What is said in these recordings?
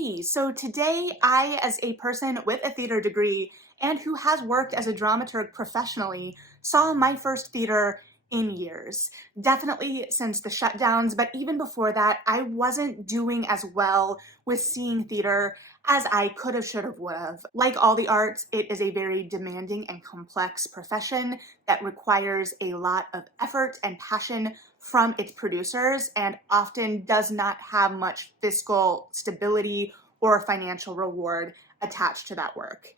Hey, so today I, as a person with a theater degree and who has worked as a dramaturg professionally, saw my first theater in years. Definitely since the shutdowns, but even before that, I wasn't doing as well with seeing theater as I could have, should have, would have. Like all the arts, it is a very demanding and complex profession that requires a lot of effort and passion from its producers and often does not have much fiscal stability or financial reward attached to that work.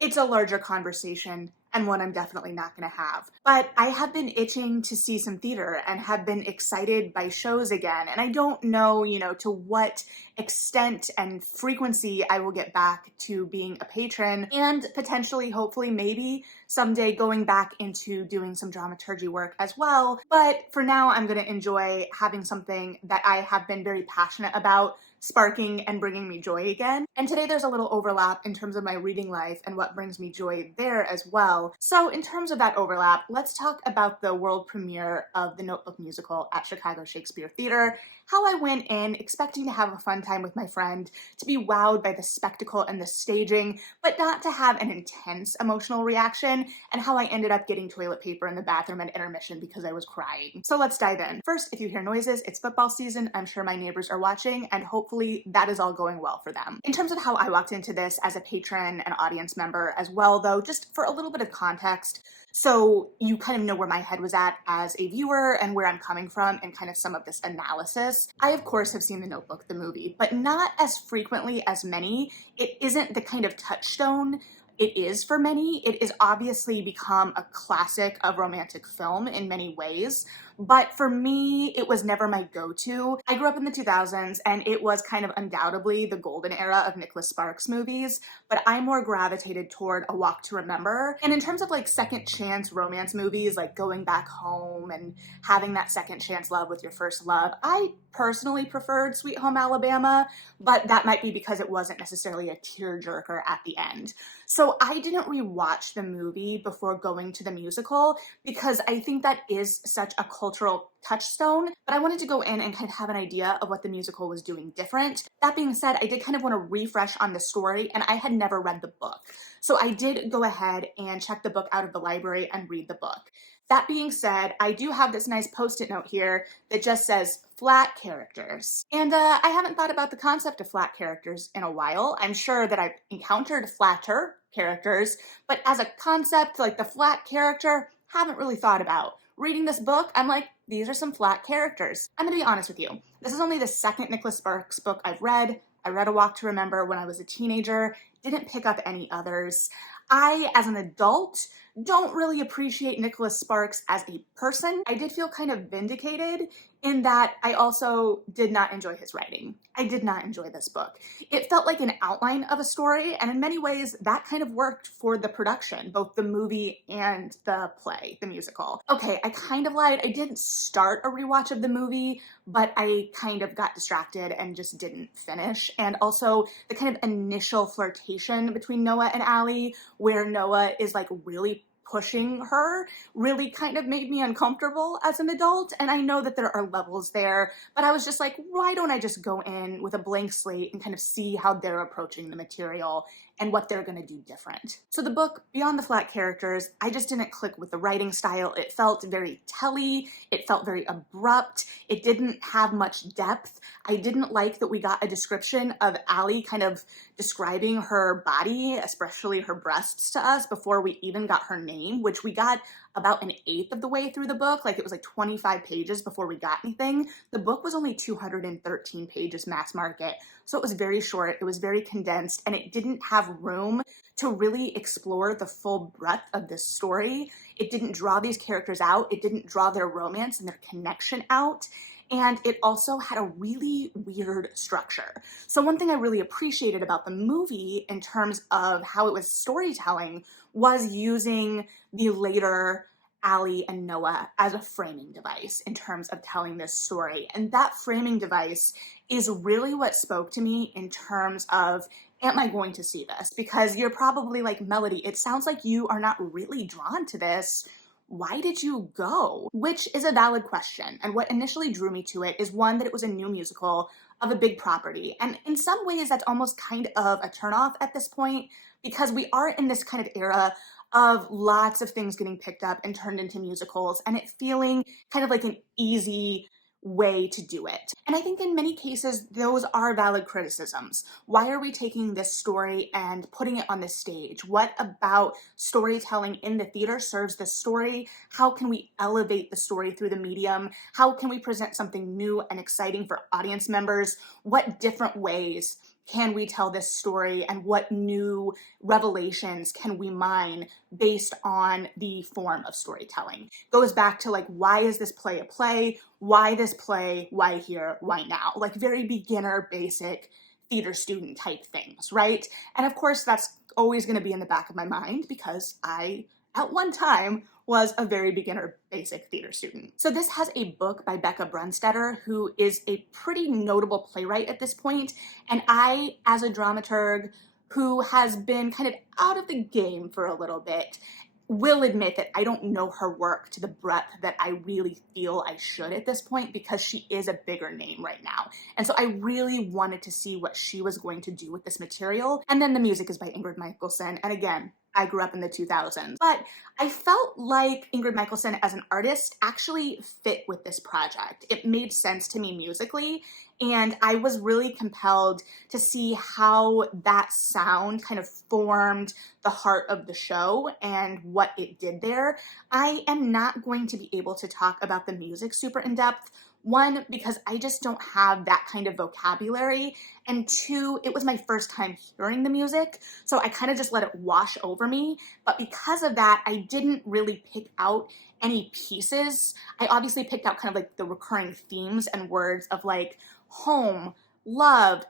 It's a larger conversation and one I'm definitely not going to have. But I have been itching to see some theater and have been excited by shows again. And I don't know, to what extent and frequency I will get back to being a patron and potentially, hopefully, maybe someday going back into doing some dramaturgy work as well. But for now, I'm going to enjoy having something that I have been very passionate about sparking and bringing me joy again. And today there's a little overlap in terms of my reading life and what brings me joy there as well. So in terms of that overlap, let's talk about the world premiere of the Notebook musical at Chicago Shakespeare Theatre, how I went in expecting to have a fun time with my friend, to be wowed by the spectacle and the staging, but not to have an intense emotional reaction, and how I ended up getting toilet paper in the bathroom at intermission because I was crying. So let's dive in. First, if you hear noises, it's football season. I'm sure my neighbors are watching, and hopefully that is all going well for them. In terms of how I walked into this as a patron and audience member as well, though, just for a little bit of context, so you kind of know where my head was at as a viewer and where I'm coming from and kind of some of this analysis. I, of course, have seen The Notebook, the movie, but not as frequently as many. It isn't the kind of touchstone it is for many. It is obviously become a classic of romantic film in many ways, but for me, it was never my go-to. I grew up in the 2000s, and it was kind of undoubtedly the golden era of Nicholas Sparks movies, but I more gravitated toward A Walk to Remember. And in terms of like second chance romance movies, like Going Back Home and having that second chance love with your first love, I personally preferred Sweet Home Alabama, but that might be because it wasn't necessarily a tearjerker at the end. So I didn't rewatch the movie before going to the musical because I think that is such a cultural touchstone, but I wanted to go in and kind of have an idea of what the musical was doing different. That being said, I did kind of want to refresh on the story, and I had never read the book. So I did go ahead and check the book out of the library and read the book. That being said, I do have this nice post-it note here that just says flat characters. And I haven't thought about the concept of flat characters in a while. I'm sure that I've encountered flatter characters, but as a concept, like the flat character, haven't really thought about. Reading this book, I'm like, these are some flat characters. I'm gonna be honest with you. This is only the second Nicholas Sparks book I've read. I read A Walk to Remember when I was a teenager, didn't pick up any others. I, as an adult, don't really appreciate Nicholas Sparks as a person. I did feel kind of vindicated in that I also did not enjoy his writing. I did not enjoy this book. It felt like an outline of a story, and in many ways, that kind of worked for the production, both the movie and the play, the musical. Okay, I kind of lied. I didn't start a rewatch of the movie, but I kind of got distracted and just didn't finish. And also, the kind of initial flirtation between Noah and Allie, where Noah is like really pushing her, really kind of made me uncomfortable as an adult. And I know that there are levels there, but I was just like, why don't I just go in with a blank slate and kind of see how they're approaching the material and what they're gonna do different. So the book, beyond the flat characters, I just didn't click with the writing style. It felt very telly, it felt very abrupt, it didn't have much depth. I didn't like that we got a description of Allie kind of describing her body, especially her breasts, to us before we even got her name, which we got about an eighth of the way through the book. Like it was like 25 pages before we got anything. The book was only 213 pages mass market, so it was very short, it was very condensed, and it didn't have room to really explore the full breadth of this story. It didn't draw these characters out, it didn't draw their romance and their connection out, and it also had a really weird structure. So one thing I really appreciated about the movie in terms of how it was storytelling was using the later Allie and Noah as a framing device in terms of telling this story. And that framing device is really what spoke to me in terms of, am I going to see this? Because you're probably like, Melody, it sounds like you are not really drawn to this. Why did you go? Which is a valid question. And what initially drew me to it is one, that it was a new musical of a big property. And in some ways, that's almost kind of a turnoff at this point, because we are in this kind of era of lots of things getting picked up and turned into musicals, and it feeling kind of like an easy way to do it. And I think in many cases, those are valid criticisms. Why are we taking this story and putting it on the stage? What about storytelling in the theater serves the story? How can we elevate the story through the medium? How can we present something new and exciting for audience members? What different ways can we tell this story, and what new revelations can we mine based on the form of storytelling? Goes back to like, why is this play a play? Why this play? Why here? Why now? Like very beginner, basic theater student type things, right? And of course, that's always going to be in the back of my mind because I, at one time, was a very beginner basic theater student. So this has a book by Becca Brunstetter, who is a pretty notable playwright at this point. And I, as a dramaturg who has been kind of out of the game for a little bit, will admit that I don't know her work to the breadth that I really feel I should at this point, because she is a bigger name right now. And so I really wanted to see what she was going to do with this material. And then the music is by Ingrid Michaelson. And again, I grew up in the 2000s, but I felt like Ingrid Michaelson as an artist actually fit with this project. It made sense to me musically, and I was really compelled to see how that sound kind of formed the heart of the show and what it did there. I am not going to be able to talk about the music super in depth. One, because I just don't have that kind of vocabulary, and two, it was my first time hearing the music, so I kind of just let it wash over me. But because of that, I didn't really pick out any pieces. I obviously picked out kind of like the recurring themes and words of like home, love,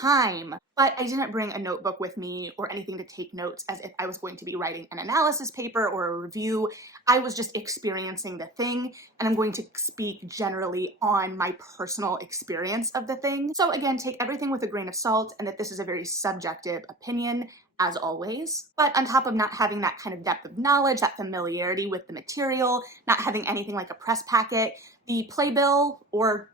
time, but I didn't bring a notebook with me or anything to take notes as if I was going to be writing an analysis paper or a review. I was just experiencing the thing, and I'm going to speak generally on my personal experience of the thing. So again, take everything with a grain of salt, and that this is a very subjective opinion, as always. But on top of not having that kind of depth of knowledge, that familiarity with the material, not having anything like a press packet, the playbill or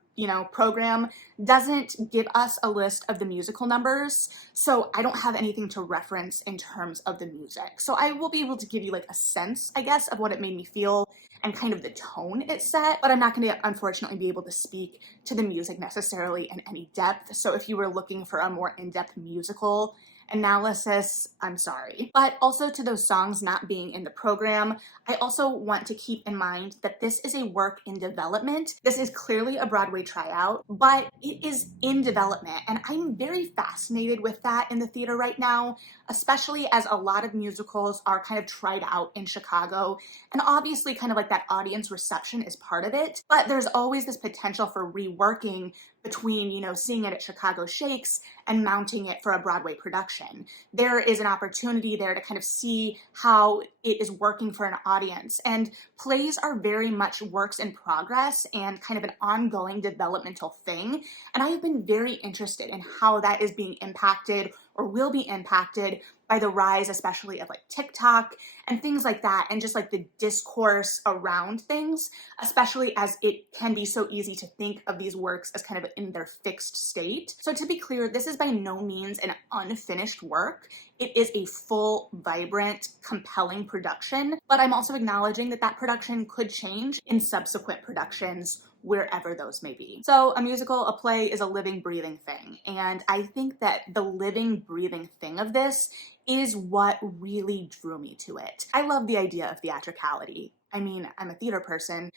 program doesn't give us a list of the musical numbers, so I don't have anything to reference in terms of the music. So I will be able to give you like a sense, I guess, of what it made me feel and kind of the tone it set, but I'm not going to unfortunately be able to speak to the music necessarily in any depth. So if you were looking for a more in-depth musical analysis, I'm sorry. But also, to those songs not being in the program, I also want to keep in mind that this is a work in development. This is clearly a Broadway tryout, but it is in development, and I'm very fascinated with that in the theater right now, especially as a lot of musicals are kind of tried out in Chicago, and obviously kind of like that audience reception is part of it, but there's always this potential for reworking between, seeing it at Chicago Shakes and mounting it for a Broadway production. There is an opportunity there to kind of see how it is working for an audience. And plays are very much works in progress and kind of an ongoing developmental thing. And I have been very interested in how that is being impacted or will be impacted by the rise, especially of like TikTok and things like that, and just like the discourse around things, especially as it can be so easy to think of these works as kind of in their fixed state. So to be clear, this is by no means an unfinished work. It is a full, vibrant, compelling production, but I'm also acknowledging that that production could change in subsequent productions, wherever those may be. So a musical, a play, is a living, breathing thing. And I think that the living, breathing thing of this is what really drew me to it. I love the idea of theatricality. I mean, I'm a theater person,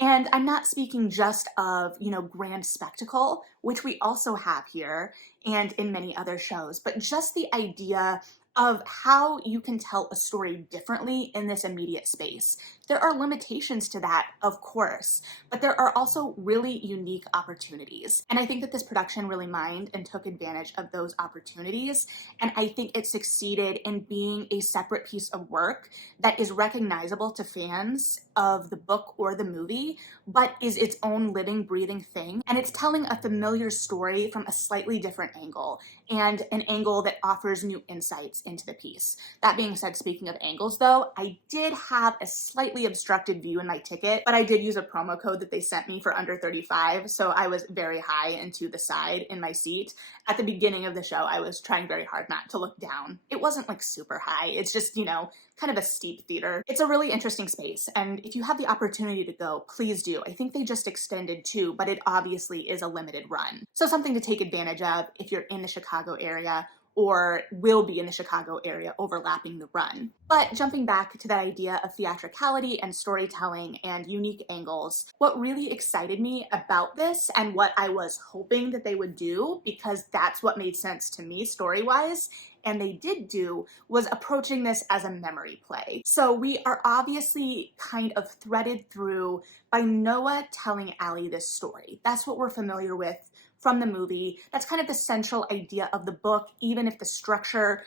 and I'm not speaking just of, grand spectacle, which we also have here and in many other shows, but just the idea of how you can tell a story differently in this immediate space. There are limitations to that, of course, but there are also really unique opportunities. And I think that this production really mined and took advantage of those opportunities. And I think it succeeded in being a separate piece of work that is recognizable to fans of the book or the movie, but is its own living, breathing thing. And it's telling a familiar story from a slightly different angle, and an angle that offers new insights into the piece. That being said, speaking of angles though, I did have a slightly slightly obstructed view in my ticket, but I did use a promo code that they sent me for under 35, so I was very high and to the side in my seat. At the beginning of the show, I was trying very hard not to look down. It wasn't like super high, it's just, you know, kind of a steep theater. It's a really interesting space, and if you have the opportunity to go, please do. I think they just extended too, but it obviously is a limited run. So something to take advantage of if you're in the Chicago area or will be in the Chicago area overlapping the run. But jumping back to that idea of theatricality and storytelling and unique angles, what really excited me about this and what I was hoping that they would do, because that's what made sense to me story-wise, and they did do, was approaching this as a memory play. So we are obviously kind of threaded through by Noah telling Allie this story. That's what we're familiar with from the movie. That's kind of the central idea of the book, even if the structure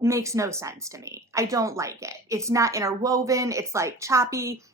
makes no sense to me. I don't like it. It's not interwoven, it's like choppy.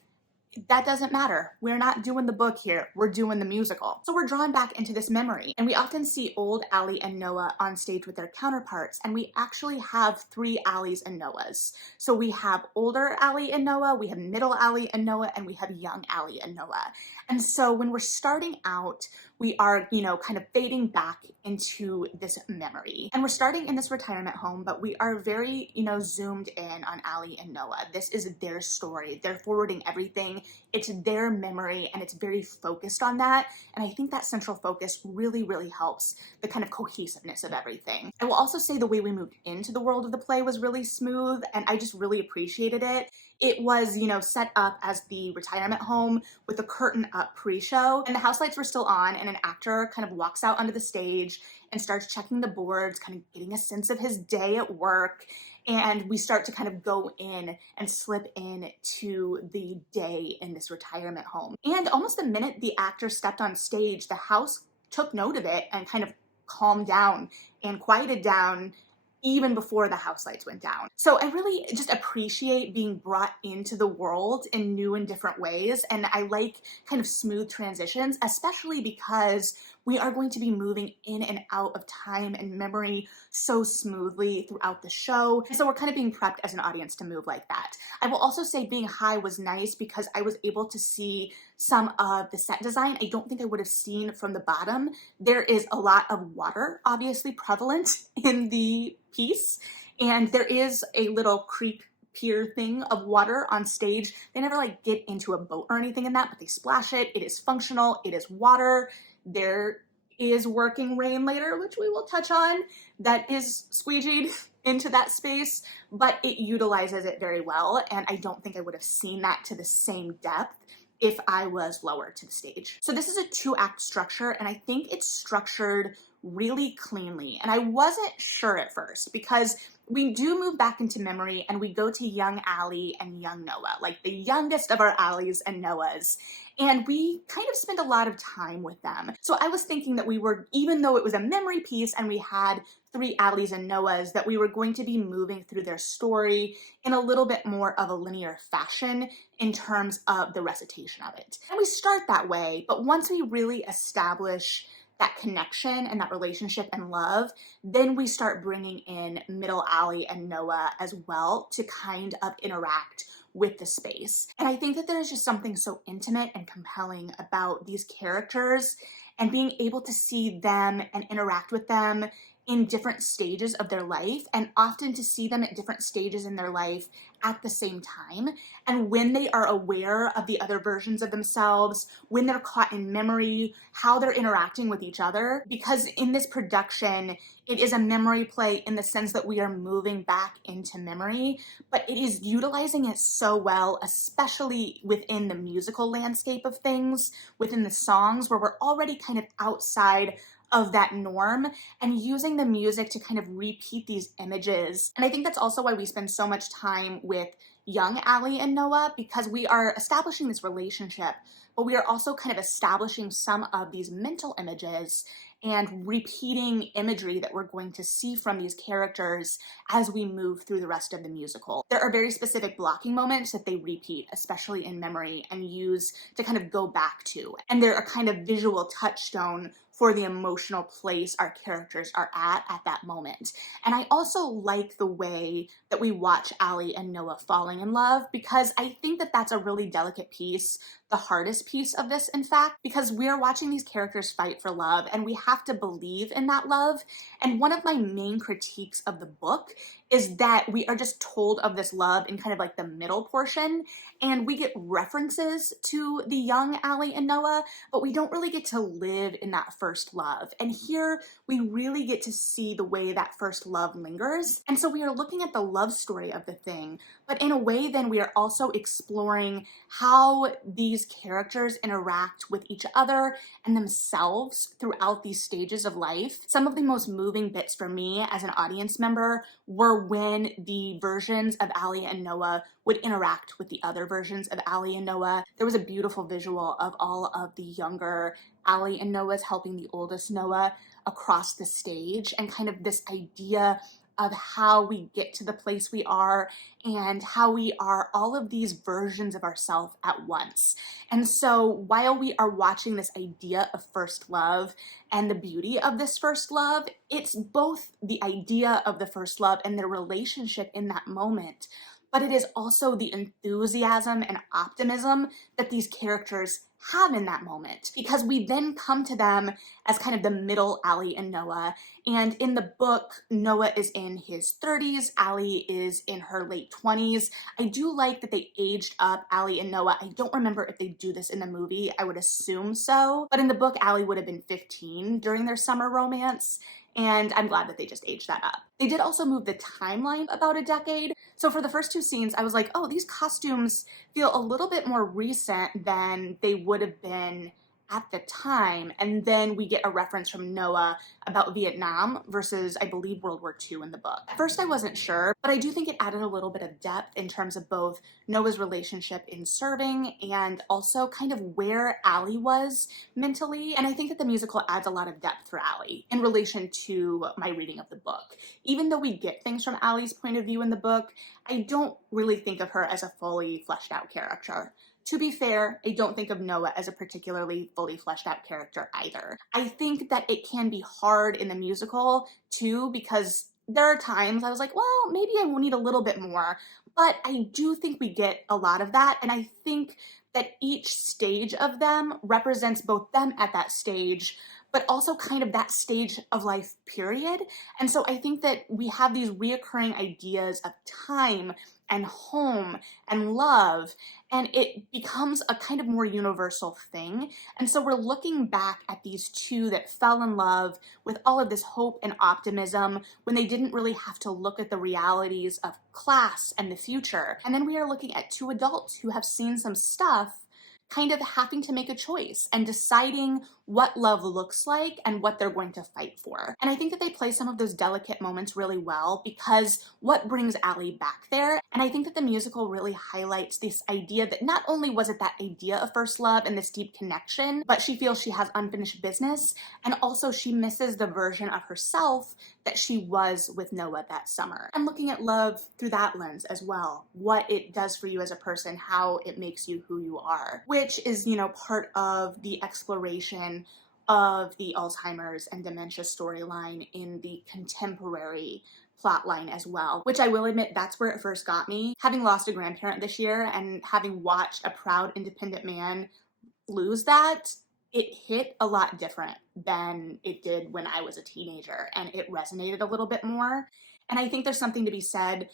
That doesn't matter. We're not doing the book here, we're doing the musical. So we're drawn back into this memory, and we often see old Allie and Noah on stage with their counterparts, and we actually have 3 Allies and Noahs. So we have older Allie and Noah, we have middle Allie and Noah, and we have young Allie and Noah. And so when we're starting out, we are, you know, kind of fading back into this memory. And we're starting in this retirement home, but we are very, you know, zoomed in on Allie and Noah. This is their story. They're forwarding everything. It's their memory, and it's very focused on that. And I think that central focus really, really helps the kind of cohesiveness of everything. I will also say the way we moved into the world of the play was really smooth, and I just really appreciated it. It was, you know, set up as the retirement home with the curtain up pre-show, and the house lights were still on, and an actor kind of walks out onto the stage and starts checking the boards, kind of getting a sense of his day at work, and we start to kind of go in and slip in to the day in this retirement home. And almost the minute the actor stepped on stage, the house took note of it and kind of calmed down and quieted down even before the house lights went down. So I really just appreciate being brought into the world in new and different ways, and I like kind of smooth transitions, especially because we are going to be moving in and out of time and memory so smoothly throughout the show. And so we're kind of being prepped as an audience to move like that. I will also say being high was nice because I was able to see some of the set design I don't think I would have seen from the bottom. There is a lot of water, obviously prevalent in the piece, and there is a little creek pier thing of water on stage. They never like get into a boat or anything in that, but they splash it. It is functional. It is water. There is working rain later, which we will touch on, that is squeegeed into that space, but it utilizes it very well, and I don't think I would have seen that to the same depth if I was lower to the stage. So this is a 2-act structure, and I think it's structured really cleanly. And I wasn't sure at first because we do move back into memory and we go to young Allie and young Noah, like the youngest of our Allies and Noahs. And we kind of spend a lot of time with them. So I was thinking that we were, even though it was a memory piece and we had 3 Allies and Noahs, that we were going to be moving through their story in a little bit more of a linear fashion in terms of the recitation of it. And we start that way, but once we really establish that connection and that relationship and love, then we start bringing in middle Allie and Noah as well to kind of interact with the space. And I think that there's just something so intimate and compelling about these characters and being able to see them and interact with them in different stages of their life, and often to see them at different stages in their life at the same time. And when they are aware of the other versions of themselves, when they're caught in memory, how they're interacting with each other. Because in this production, it is a memory play in the sense that we are moving back into memory, but it is utilizing it so well, especially within the musical landscape of things, within the songs where we're already kind of outside of that norm, and using the music to kind of repeat these images. And I think that's also why we spend so much time with young Allie and Noah, because we are establishing this relationship, but we are also kind of establishing some of these mental images and repeating imagery that we're going to see from these characters as we move through the rest of the musical. There are very specific blocking moments that they repeat, especially in memory, and use to kind of go back to. And they're a kind of visual touchstone for the emotional place our characters are at that moment. And I also like the way that we watch Allie and Noah falling in love, because I think that that's a really delicate piece, the hardest piece of this, in fact, because we're watching these characters fight for love and we have to believe in that love. And one of my main critiques of the book is that we are just told of this love in kind of like the middle portion, and we get references to the young Allie and Noah, but we don't really get to live in that first love. And here we really get to see the way that first love lingers. And so we are looking at the love story of the thing, but in a way then we are also exploring how these characters interact with each other and themselves throughout these stages of life. Some of the most moving bits for me as an audience member were when the versions of Allie and Noah would interact with the other versions of Allie and Noah. There was a beautiful visual of all of the younger Allie and Noahs helping the oldest Noah across the stage, and kind of this idea of how we get to the place we are and how we are all of these versions of ourselves at once. And so while we are watching this idea of first love and the beauty of this first love, it's both the idea of the first love and their relationship in that moment, but it is also the enthusiasm and optimism that these characters have in that moment, because we then come to them as kind of the middle Allie and Noah. And in the book, Noah is in his 30s, Allie is in her late 20s. I do like that they aged up Allie and Noah. I don't remember if they do this in the movie. I would assume so. But in the book, Allie would have been 15 during their summer romance, and I'm glad that they just aged that up. They did also move the timeline about a decade. So for the first two scenes, I was like, oh, these costumes feel a little bit more recent than they would have been at the time. And then we get a reference from Noah about Vietnam versus, I believe, World War II in the book. At first I wasn't sure, but I do think it added a little bit of depth in terms of both Noah's relationship in serving and also kind of where Allie was mentally. And I think that the musical adds a lot of depth for Allie in relation to my reading of the book. Even though we get things from Allie's point of view in the book, I don't really think of her as a fully fleshed out character. To be fair, I don't think of Noah as a particularly fully fleshed out character either. I think that it can be hard in the musical too, because there are times I was like, well, maybe I will need a little bit more, but I do think we get a lot of that, and I think that each stage of them represents both them at that stage, but also kind of that stage of life period. And so I think that we have these reoccurring ideas of time and home and love, and it becomes a kind of more universal thing. And so we're looking back at these two that fell in love with all of this hope and optimism when they didn't really have to look at the realities of class and the future. And then we are looking at two adults who have seen some stuff, kind of having to make a choice and deciding what love looks like and what they're going to fight for. And I think that they play some of those delicate moments really well, because what brings Allie back there? And I think that the musical really highlights this idea that not only was it that idea of first love and this deep connection, but she feels she has unfinished business, and also she misses the version of herself that she was with Noah that summer. And looking at love through that lens as well, what it does for you as a person, how it makes you who you are, which is, part of the exploration of the Alzheimer's and dementia storyline in the contemporary plotline as well, which I will admit, that's where it first got me. Having lost a grandparent this year and having watched a proud, independent man lose that, it hit a lot different than it did when I was a teenager, and it resonated a little bit more. And I think there's something to be said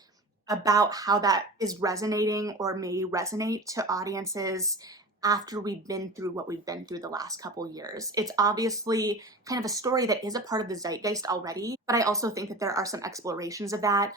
about how that is resonating or may resonate to audiences after we've been through what we've been through the last couple years. It's obviously kind of a story that is a part of the zeitgeist already, but I also think that there are some explorations of that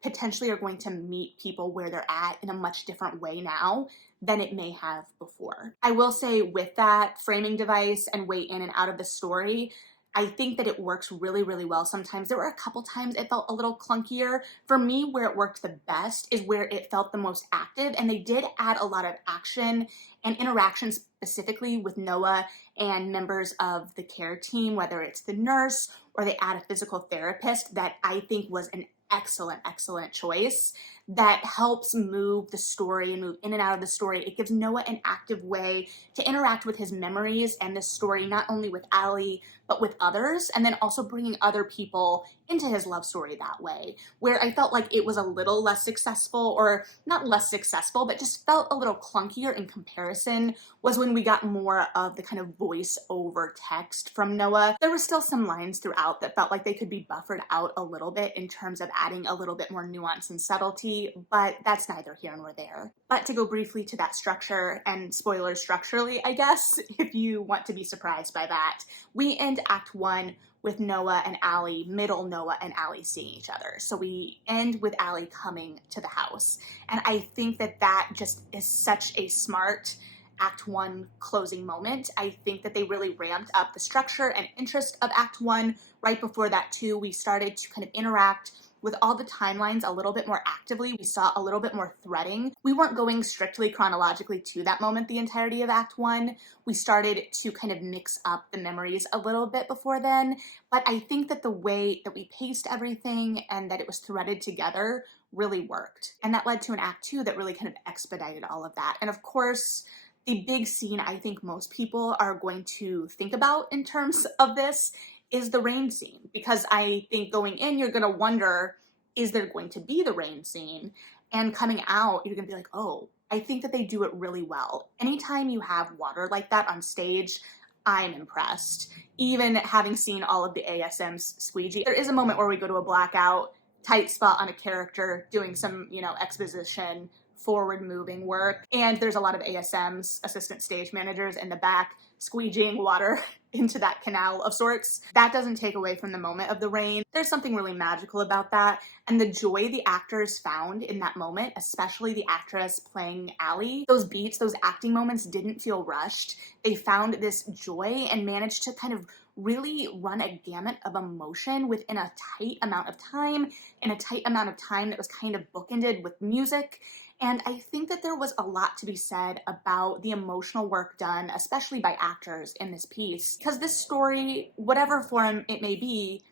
potentially are going to meet people where they're at in a much different way now than it may have before. I will say, with that framing device and way in and out of the story, I think that it works really, really well sometimes. There were a couple times it felt a little clunkier. For me, where it worked the best is where it felt the most active, and they did add a lot of action and interaction specifically with Noah and members of the care team, whether it's the nurse or they add a physical therapist, that I think was an excellent, excellent choice that helps move the story and move in and out of the story. It gives Noah an active way to interact with his memories and this story, not only with Allie, but with others, and then also bringing other people into his love story that way, where I felt like it was a little less successful, or not less successful, but just felt a little clunkier in comparison, was when we got more of the kind of voice over text from Noah. There were still some lines throughout that felt like they could be buffered out a little bit in terms of adding a little bit more nuance and subtlety, but that's neither here nor there. But to go briefly to that structure, and spoilers structurally, I guess, if you want to be surprised by that, we end Act 1 with Noah and Allie, middle Noah and Allie seeing each other. So we end with Allie coming to the house. And I think that that just is such a smart Act 1 closing moment. I think that they really ramped up the structure and interest of Act 1. Right before that too, we started to kind of interact with all the timelines a little bit more actively. We saw a little bit more threading. We weren't going strictly chronologically to that moment the entirety of Act 1. We started to kind of mix up the memories a little bit before then, but I think that the way that we paced everything and that it was threaded together really worked. And that led to an Act 2 that really kind of expedited all of that. And of course, the big scene I think most people are going to think about in terms of this is the rain scene, because I think going in, you're going to wonder, is there going to be the rain scene? And coming out, you're going to be like, oh, I think that they do it really well. Anytime you have water like that on stage, I'm impressed. Even having seen all of the ASM's squeegee, there is a moment where we go to a blackout, tight spot on a character doing some, exposition, forward moving work. And there's a lot of ASM's assistant stage managers in the back squeegeeing water into that canal of sorts. That doesn't take away from the moment of the rain. There's something really magical about that. And the joy the actors found in that moment, especially the actress playing Allie, those beats, those acting moments didn't feel rushed. They found this joy and managed to kind of really run a gamut of emotion within a tight amount of time, in a tight amount of time that was kind of bookended with music. And I think that there was a lot to be said about the emotional work done, especially by actors in this piece, because this story, whatever form it may be,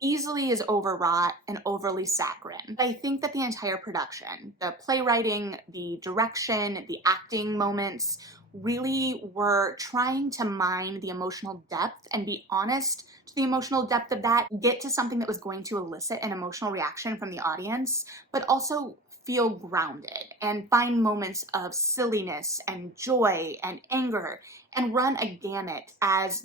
easily is overwrought and overly saccharine. I think that the entire production, the playwriting, the direction, the acting moments, really were trying to mine the emotional depth and be honest to the emotional depth of that, get to something that was going to elicit an emotional reaction from the audience, but also feel grounded and find moments of silliness and joy and anger and run a gamut as,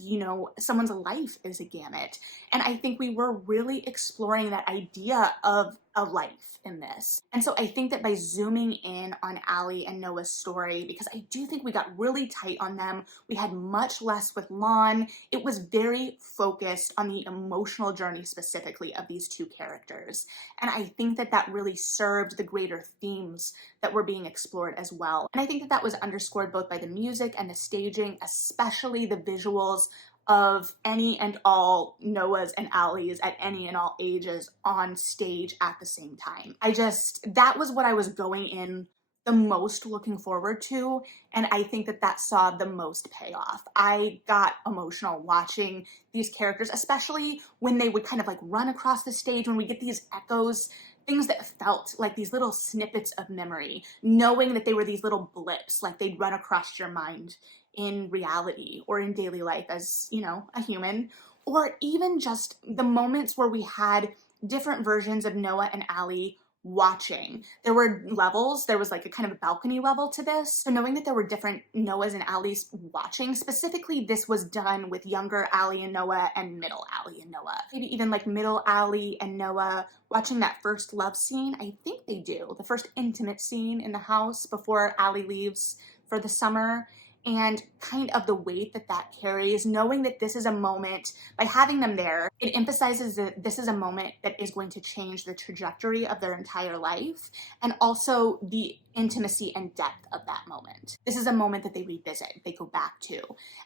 someone's life is a gamut. And I think we were really exploring that idea of a life in this. And so I think that by zooming in on Allie and Noah's story, because I do think we got really tight on them, we had much less with Lon. It was very focused on the emotional journey specifically of these two characters. And I think that that really served the greater themes that were being explored as well. And I think that that was underscored both by the music and the staging, especially the visuals of any and all Noahs and Allies at any and all ages on stage at the same time. That was what I was going in the most looking forward to, and I think that that saw the most payoff. I got emotional watching these characters, especially when they would kind of like run across the stage, when we get these echoes, things that felt like these little snippets of memory, knowing that they were these little blips, like they'd run across your mind in reality or in daily life as, a human, or even just the moments where we had different versions of Noah and Allie watching. There were levels, there was like a kind of a balcony level to this. So knowing that there were different Noahs and Allies watching, specifically this was done with younger Allie and Noah and middle Allie and Noah. Maybe even like middle Allie and Noah watching that first love scene. I think they do. The first intimate scene in the house before Allie leaves for the summer. And kind of the weight that that carries, knowing that this is a moment, by having them there, it emphasizes that this is a moment that is going to change the trajectory of their entire life, and also the intimacy and depth of that moment. This is a moment that they revisit, they go back to.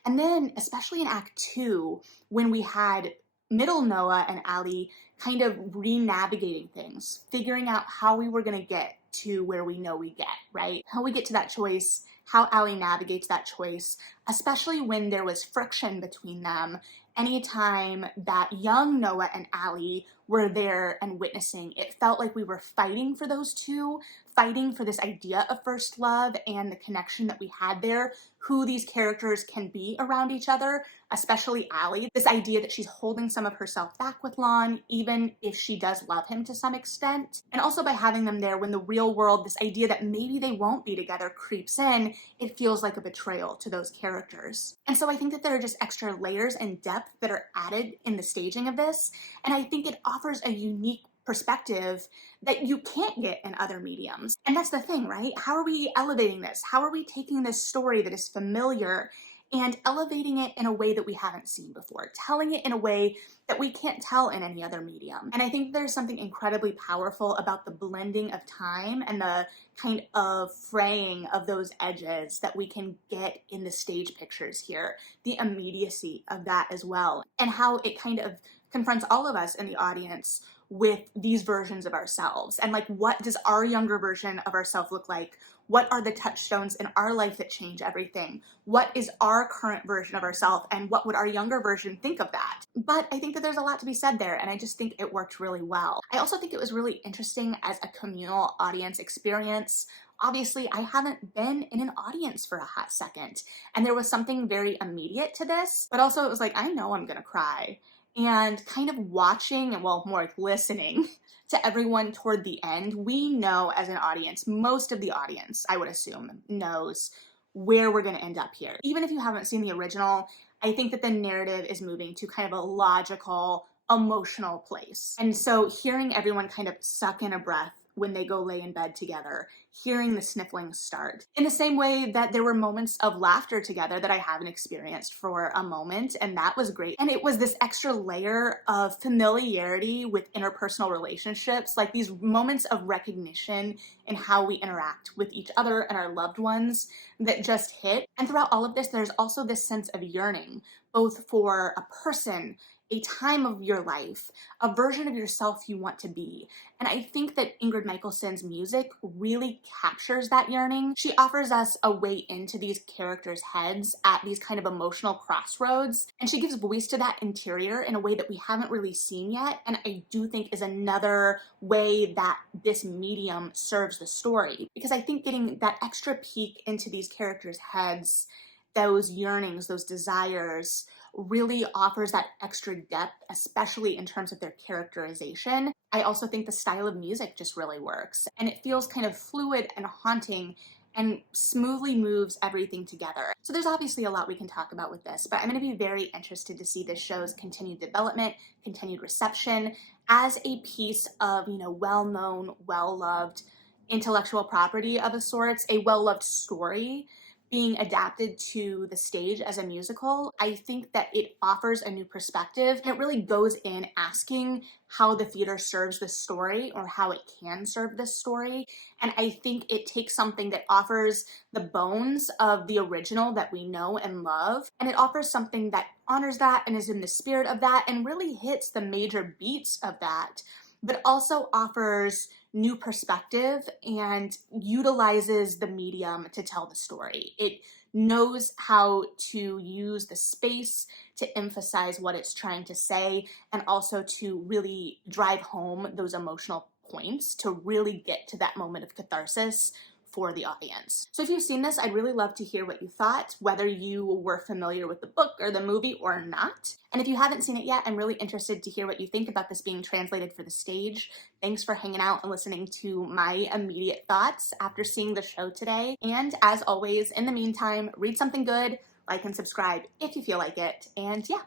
And then, especially in Act 2, when we had middle Noah and Allie kind of re-navigating things, figuring out how we were going to get to where we know we get, right? How we get to that choice, how Allie navigates that choice, especially when there was friction between them. Anytime that young Noah and Allie were there and witnessing. It felt like we were fighting for those two, fighting for this idea of first love and the connection that we had there, who these characters can be around each other, especially Allie. This idea that she's holding some of herself back with Lon, even if she does love him to some extent. And also by having them there when the real world, this idea that maybe they won't be together creeps in, it feels like a betrayal to those characters. And so I think that there are just extra layers and depth that are added in the staging of this. And I think it offers a unique perspective that you can't get in other mediums. And that's the thing, right? How are we elevating this? How are we taking this story that is familiar and elevating it in a way that we haven't seen before, telling it in a way that we can't tell in any other medium? And I think there's something incredibly powerful about the blending of time and the kind of fraying of those edges that we can get in the stage pictures here, the immediacy of that as well, and how it kind of confronts all of us in the audience with these versions of ourselves. And like, what does our younger version of ourselves look like? What are the touchstones in our life that change everything? What is our current version of ourselves, and what would our younger version think of that? But I think that there's a lot to be said there, and I just think it worked really well. I also think it was really interesting as a communal audience experience. Obviously, I haven't been in an audience for a hot second, and there was something very immediate to this, but also it was like, I know I'm gonna cry. And kind of watching, and well, more like listening to everyone toward the end, we know as an audience, most of the audience, I would assume, knows where we're going to end up here. Even if you haven't seen the original, I think that the narrative is moving to kind of a logical, emotional place. And so hearing everyone kind of suck in a breath when they go lay in bed together, hearing the sniffling start. In the same way that there were moments of laughter together that I haven't experienced for a moment, and that was great. And it was this extra layer of familiarity with interpersonal relationships, like these moments of recognition in how we interact with each other and our loved ones that just hit. And throughout all of this, there's also this sense of yearning, both for a person, a time of your life, a version of yourself you want to be. And I think that Ingrid Michaelson's music really captures that yearning. She offers us a way into these characters' heads at these kind of emotional crossroads, and she gives voice to that interior in a way that we haven't really seen yet, and I do think is another way that this medium serves the story. Because I think getting that extra peek into these characters' heads, those yearnings, those desires, really offers that extra depth, especially in terms of their characterization. I also think the style of music just really works, and it feels kind of fluid and haunting and smoothly moves everything together. So there's obviously a lot we can talk about with this, but I'm going to be very interested to see this show's continued development, continued reception as a piece of, well-known, well-loved intellectual property of a sorts, a well-loved story being adapted to the stage as a musical. I think that it offers a new perspective, and it really goes in asking how the theater serves this story or how it can serve this story. And I think it takes something that offers the bones of the original that we know and love, and it offers something that honors that and is in the spirit of that and really hits the major beats of that, but also offers new perspective and utilizes the medium to tell the story. It knows how to use the space to emphasize what it's trying to say, and also to really drive home those emotional points to really get to that moment of catharsis for the audience. So if you've seen this, I'd really love to hear what you thought, whether you were familiar with the book or the movie or not. And if you haven't seen it yet, I'm really interested to hear what you think about this being translated for the stage. Thanks for hanging out and listening to my immediate thoughts after seeing the show today. And as always, in the meantime, read something good, like and subscribe if you feel like it. And yeah,